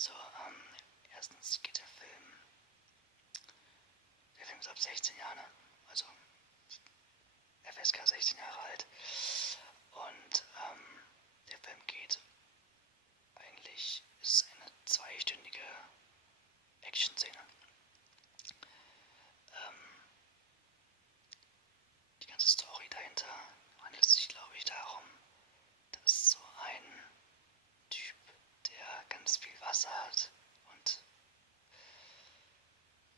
Also, erstens geht der Film ist ab 16 Jahren, ne? Also FSK 16 Jahre alt. Und der Film geht eigentlich, ist eine zweistündige Action-Szene. Die ganze Story dahinter handelt sich, glaube ich, darum, dass so ein Typ, der ganz viel Wasser hat und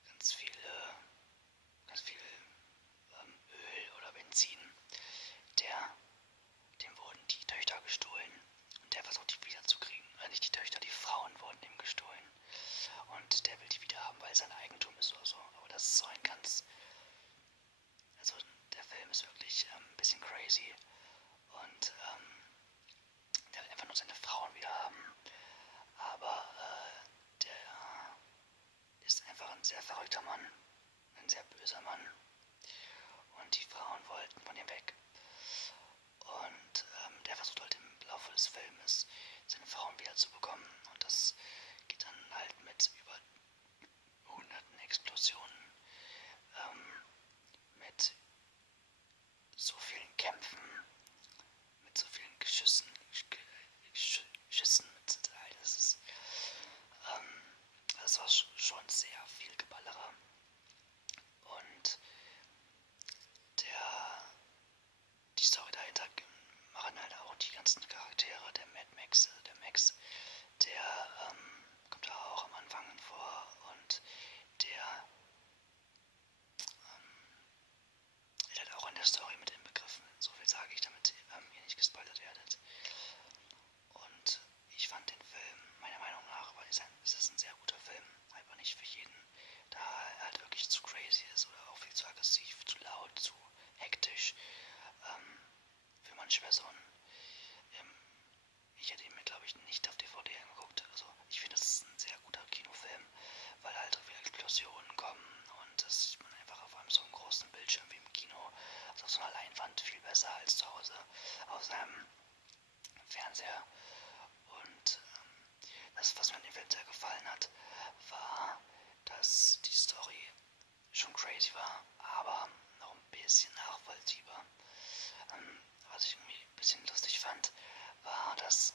ganz viel Öl oder Benzin, der, dem wurden die Töchter gestohlen und der versucht die wiederzukriegen. Nicht die Töchter, die Frauen wurden ihm gestohlen. Und der will die wieder haben, weil es sein Eigentum ist oder so. Aber das ist so ein ganz. Also der Film ist wirklich ein bisschen crazy. Und der will einfach nur seine Frauen wieder haben. Aber der ist einfach ein sehr verrückter Mann. Ein sehr böser Mann. Und die Frauen wollten von ihm weg. Und der versucht halt im Laufe des Filmes seine Frauen wiederzubekommen. Und das geht dann halt mit über hunderten Explosionen, mit so vielen Kämpfen, mit so vielen Schüssen mit das ist, das war schon sehr viel Geballere. Und die Story dahinter machen halt auch die ganzen Charaktere, der Mad Max, der Max, der kommt da auch am Anfang vor und der ist halt auch in der Story mit inbegriffen. So viel sage ich, damit ihr nicht gespoilert werdet. Und ich fand den Film, meiner Meinung nach, ist es ein sehr guter Film. Einfach nicht für jeden, da er halt wirklich zu crazy ist oder auch viel zu aggressiv, zu laut, zu hektisch. Für manche Personen. Ich hätte ihn mir, glaube ich, nicht auf DVD angeguckt. Also ich finde, das ist ein sehr guter Kinofilm, weil halt so viele Explosionen kommen und das sieht man einfach auf einem so einem großen Bildschirm wie im Kino, also auf so einer Leinwand viel besser als zu Hause auf seinem Fernseher. Und das, was mir an dem Film sehr gefallen hat, war, dass die Story schon crazy war, aber noch ein bisschen nachvollziehbar. Was ich irgendwie ein bisschen lustig fand, war, dass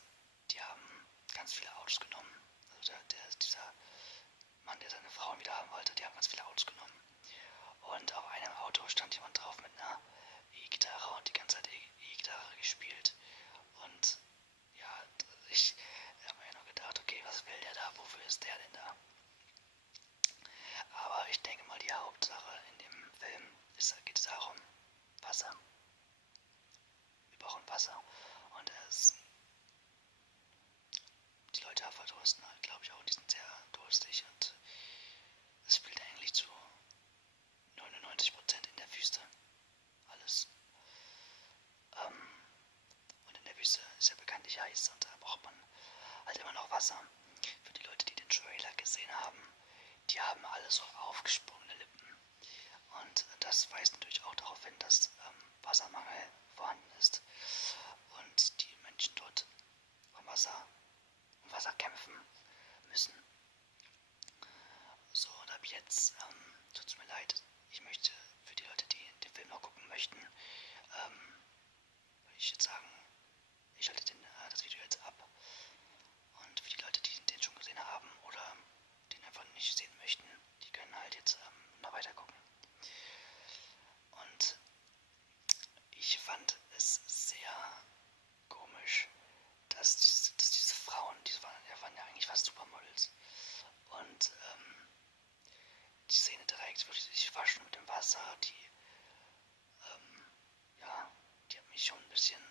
die haben ganz viele Autos genommen. Also dieser Mann, der seine Frauen wieder haben wollte, die haben ganz viele Autos genommen. Und auf einem Auto stand jemand drauf mit einer E-Gitarre und die ganze Zeit E-Gitarre gespielt. Und ja, ich habe mir nur gedacht, okay, was will der da? Wofür ist der denn da? Aber ich denke mal, die Hauptsache in dem Film geht es darum, Wasser. Wir brauchen Wasser. Und die Leute verdursten halt, glaube ich auch, die sind sehr durstig und es spielt eigentlich zu 99% in der Wüste. Alles. Und in der Wüste ist ja bekanntlich heiß und da braucht man halt immer noch Wasser. Für die Leute, die den Trailer gesehen haben, die haben alle so aufgesprungene Lippen. Und das weist natürlich auch darauf hin, dass Wassermangel vorhanden ist und die Menschen dort um Wasser kämpfen müssen. So, und ab jetzt tut es mir leid. Ich möchte für die Leute, die den Film noch gucken möchten, würde ich jetzt sagen, ich schalte das Video jetzt ab. Und für die Leute, die den schon gesehen haben oder den einfach nicht sehen möchten, die können halt jetzt noch weiter gucken. Und ich fand es sehr komisch, dass diese Frauen, waren ja eigentlich fast Supermodels. Und die Szene direkt, wo die sich waschen mit dem Wasser, ja, die hat mich schon ein bisschen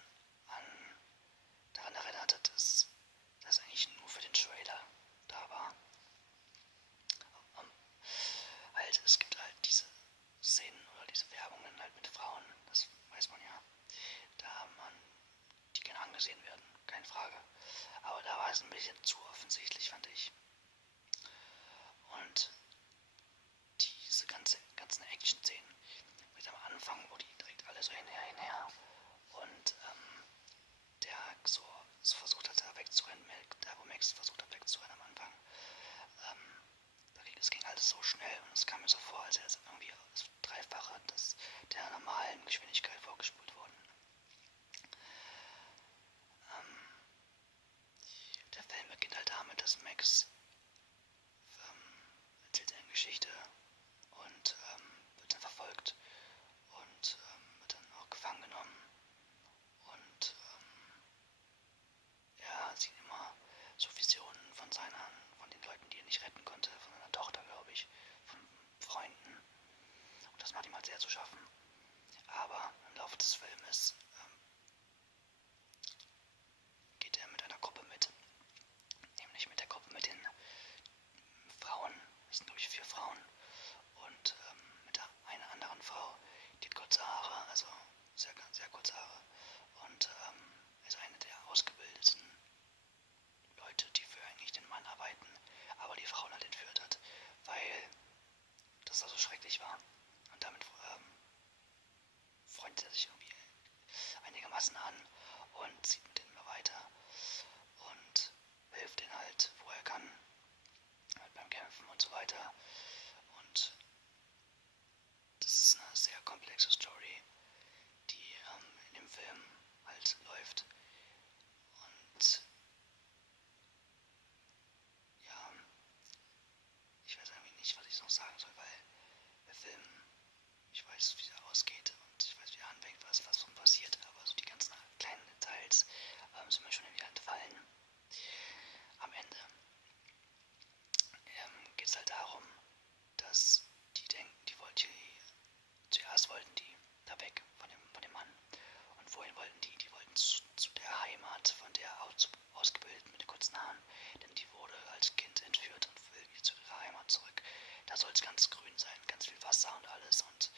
daran erinnert, dass das eigentlich nur für den Trailer da war. Halt, es gibt halt diese Szenen oder diese Werbungen halt mit Frauen, das weiß man ja. Da man die gerne angesehen werden, keine Frage. Aber da war es ein bisschen zu offensichtlich, fand ich. Und diese ganzen Action-Szenen, alles so schnell und es kam mir so vor, als wäre es irgendwie das Dreifache der normalen Geschwindigkeit vorgespult worden. Der Film beginnt halt damit, dass Max erzählt eine Geschichte und wird dann verfolgt und wird dann auch gefangen genommen. Und er sieht immer so Visionen von den Leuten, die er nicht retten konnte, von seiner Tochter, glaube ich, von Freunden. Und das macht ihm halt sehr zu schaffen. Aber im Laufe des Filmes geht er mit einer Gruppe mit, nämlich mit der Gruppe mit den Frauen, es sind glaube ich 4 Frauen, und mit einer anderen Frau, die hat kurze Haare, also sehr, sehr kurze Haare, und ist eine der ausgebildeten Leute, die für eigentlich den Mann arbeiten, aber die Frau halt entführt hat, weil das da so schrecklich war. Und damit freundet er sich irgendwie einigermaßen an und zieht mit denen immer weiter und hilft denen halt, wo er kann, halt beim Kämpfen und so weiter. Und das ist eine sehr komplexe Story, die in dem Film halt läuft. Und ja, ich weiß irgendwie nicht, was ich noch sagen soll, weil der Film, ich weiß, wie er ausgeht und ich weiß, wie er anfängt, was schon passiert, aber so die ganzen kleinen Details sind mir schon wieder entfallen. Am Ende geht es halt darum, dass die denken, zuerst wollten die da weg von dem Mann. Und wohin wollten die? Die wollten zu der Heimat von der ausgebildet mit den kurzen Haaren, denn die wurde als Kind entführt und will wieder zu ihrer Heimat zurück. Da soll es ganz grün sein, ganz viel Wasser und alles, und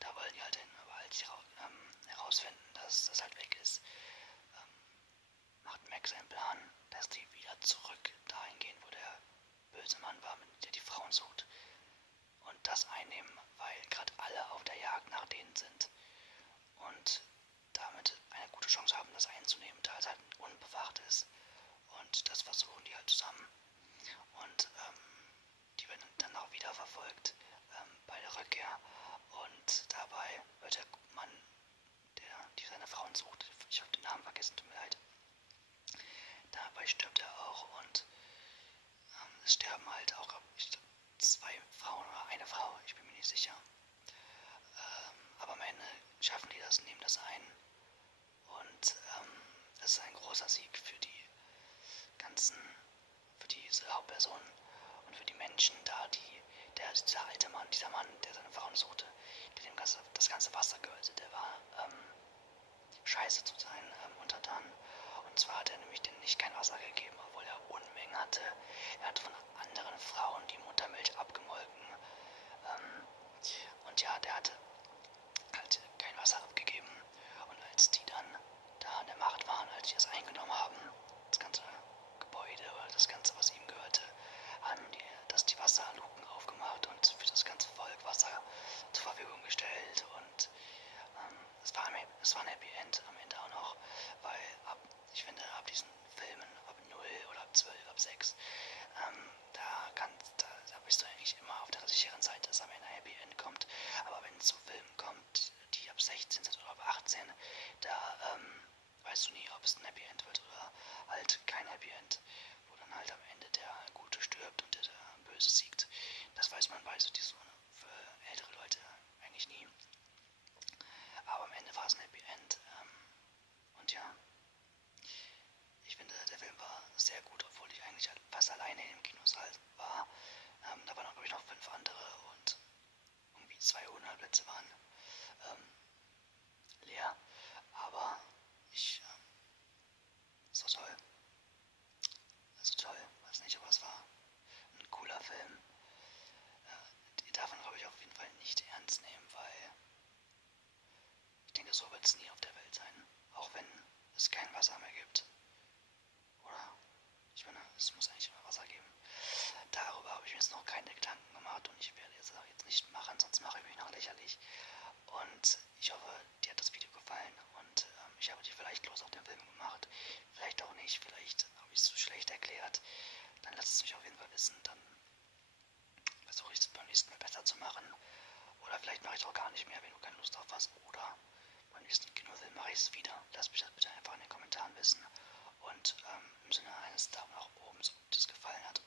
da wollen die halt hin, aber als sie herausfinden, dass das halt weg ist, macht Max einen Plan, dass die wieder zurück dahin gehen, wo der böse Mann war, der die Frauen sucht, und das einnehmen, weil gerade alle auf der Jagd nach denen sind und damit eine gute Chance haben, das einzunehmen, da es halt unbewacht ist. Und das versuchen die halt zusammen. Und die werden dann auch wieder verfolgt bei der Rückkehr. Und dabei wird der Mann, die seine Frauen sucht, ich habe den Namen vergessen, tut mir leid, dabei stirbt er auch, und es sterben halt auch, ich glaub, 2 Frauen oder eine Frau, ich bin mir nicht sicher. Aber am Ende schaffen die das, nehmen das ein. Und das ist ein großer Sieg für für diese Hauptpersonen und für die Menschen da, dieser alte Mann, dieser Mann, der seine Frauen suchte, der das ganze Wasser gehörte, der war scheiße zu seinen Untertanen. Und zwar hat er nämlich denen nicht kein Wasser gegeben, obwohl er Unmengen hatte. Er hat von anderen Frauen die Muttermilch abgemolken. Und ja, der hatte halt kein Wasser abgegeben. Und als die dann da an der Macht waren, als sie es eingenommen haben, das ganze Gebäude oder das ganze, was ihm gehörte, haben die Wasserluken aufgemacht und für das ganze Volk Wasser zur Verfügung gestellt. Und es war ein Happy End am Ende auch noch, weil ich finde, ab diesen Filmen, ab 0 oder ab 12, ab 6, da bist du eigentlich immer auf der sicheren Seite, dass am Ende ein Happy End kommt. Aber wenn es zu Filmen kommt, die ab 16 sind oder ab 18, da weißt du nie, ob es ein Happy End wird oder halt kein Happy End, wo dann halt am Ende der Gute stirbt und der Böse siegt. Das weiß man bei so für ältere Leute eigentlich nie. Aber am Ende war es ein Happy End. Und ja, ich finde, der Film war sehr gut, obwohl ich eigentlich halt fast alleine im Kinosaal war. Da waren auch, glaube ich, noch 5 andere und irgendwie 200 Plätze waren leer. Aber es war toll. Also toll, weiß nicht, aber mache ich es auch gar nicht mehr, wenn du keine Lust drauf hast. Oder beim nächsten Kinofilm mache ich es wieder. Lass mich das bitte einfach in den Kommentaren wissen. Und im Sinne eines Daumen nach oben, so gut es gefallen hat.